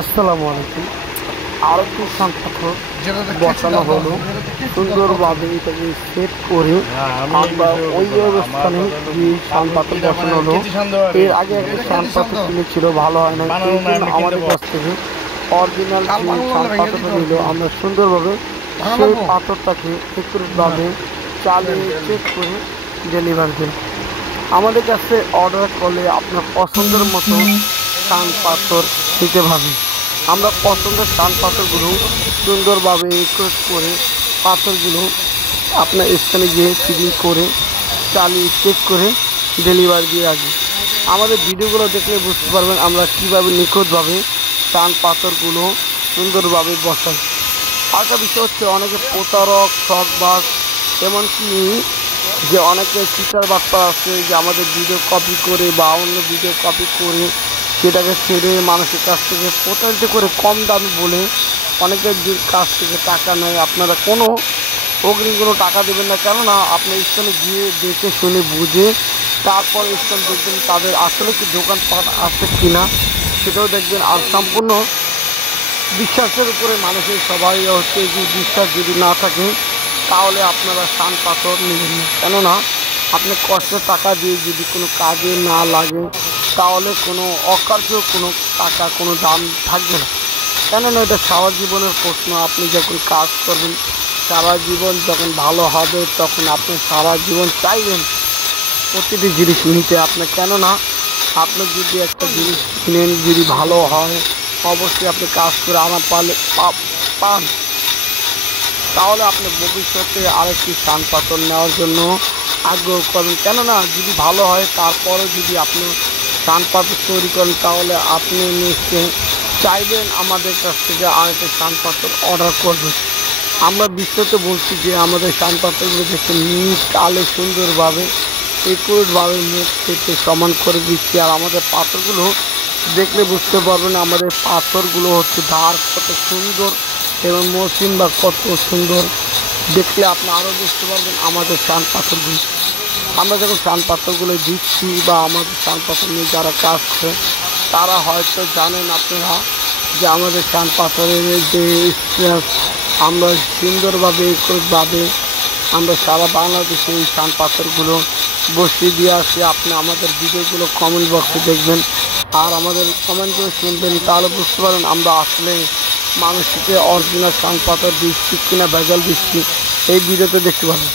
আসসালামু আলাইকুম। আরেকটি সংখ্যা বসানো হলো সুন্দরভাবে এটাকে সেট করে আমরা ওই অবস্থানে গিয়ে শান পাথর বসানো হলো। এর আগে একটা শান পাথর কিনেছিল, ভালো হয় না, এই জন্য আমাদের কাছ থেকে অরিজিনাল যে শান পাথরটা নিল, আমরা সুন্দরভাবে সেই পাথরটাকে একুরেটভাবে চালিয়ে চেক করে ডেলিভারি দিই। আমাদের কাছে অর্ডার করলে আপনার পছন্দের মতো শান পাথর নিতে পারবেন। আমরা পছন্দের শান পাথরগুলো সুন্দরভাবে একুরেট করে পাথরগুলো আপনার স্থানে গিয়ে ফিটিং করে চালিয়ে চেক করে ডেলিভারি দিয়ে আসি। আমাদের ভিডিওগুলো দেখলে বুঝতে পারবেন আমরা কীভাবে নিখুঁতভাবে শান পাথরগুলো সুন্দরভাবে বসাই। আরেকটা বিষয় হচ্ছে অনেকে প্রতারক, ঠকবাজ, এমনকি যে অনেকে চিটার বাটপার আছে যে আমাদের ভিডিও কপি করে বা অন্য ভিডিও কপি করে সেটাকে ছেড়ে মানুষের কাছ থেকে প্রতারিত করে কম দামে বলে অনেকের কাছ থেকে টাকা নেয়। আপনারা কোনো অগ্রিম টাকা দেবেন না, কেননা আপনার স্থানে গিয়ে দেখে শুনে বুঝে তারপর স্থান দেখবেন তাদের আসলে কি দোকানপাট আছে কিনা সেটাও দেখবেন। আর সম্পূর্ণ বিশ্বাসের উপরে মানুষের সবাই হচ্ছে যে বিশ্বাস যদি না থাকে তাহলে আপনারা শান পাথর নেবেন না, কেননা আপনি কষ্টের টাকা দিয়ে যদি কোনো কাজে না লাগে তাহলে কোনো অকার্য কোনো টাকা কোনো দাম থাকবে না। কেননা এটা সারা জীবনের প্রশ্ন। আপনি যখন কাজ করবেন সারা জীবন যখন ভালো হবে তখন আপনি সারা জীবন চাইবেন প্রতিটি জিনিস নিতে আপনার, কেননা আপনি যদি একটা জিনিস কিনেন যদি ভালো হয় অবশ্যই আপনি কাজ করে আরাম পান, তাহলে আপনি ভবিষ্যতে আরেকটি শান পাথর নেওয়ার জন্য আগ্রহ করবেন। কেননা যদি ভালো হয় তারপরে যদি আপনি শান পাথর তৈরি করেন তাহলে আপনি নিশ্চয়ই চাইবেন আমাদের কাছ থেকে আরেকটি শান পাথর অর্ডার করবেন। আমরা বিশ্বতে বলছি যে আমাদের শান পাথরগুলো দেখতে নিট আলে সুন্দরভাবে একুরেটভাবে মুখ থেকে সমান করে দিচ্ছি। আর আমাদের পাথরগুলো দেখলে বুঝতে পারবেন আমাদের পাথরগুলো হচ্ছে ধার কত সুন্দর এবং মসৃণ বা কত সুন্দর, দেখলে আপনি আরও বুঝতে পারবেন আমাদের শান পাথরগুলো। আমরা যখন শান পাথরগুলো দিচ্ছি বা আমাদের শান পাথর নিয়ে যারা কাজ করে তারা হয়তো জানেন আপনারা যে আমাদের শান পাথরের যে স্ক্র্যাচ আমরা সুন্দরভাবে একুরেটভাবে আমরা সারা বাংলাদেশে এই শান পাথরগুলো বসিয়ে দিয়ে আসি। আপনি আমাদের ভিডিওগুলো কমেন্ট বক্সে দেখবেন আর আমাদের কমেন্টগুলো শুনবেন, তাহলে বুঝতে পারেন আমরা আসলে মানুষকে অরিজিনাল শান পাথর দিচ্ছি কিনা ভেজাল দিচ্ছি, এই ভিডিওতে দেখতে পাবেন।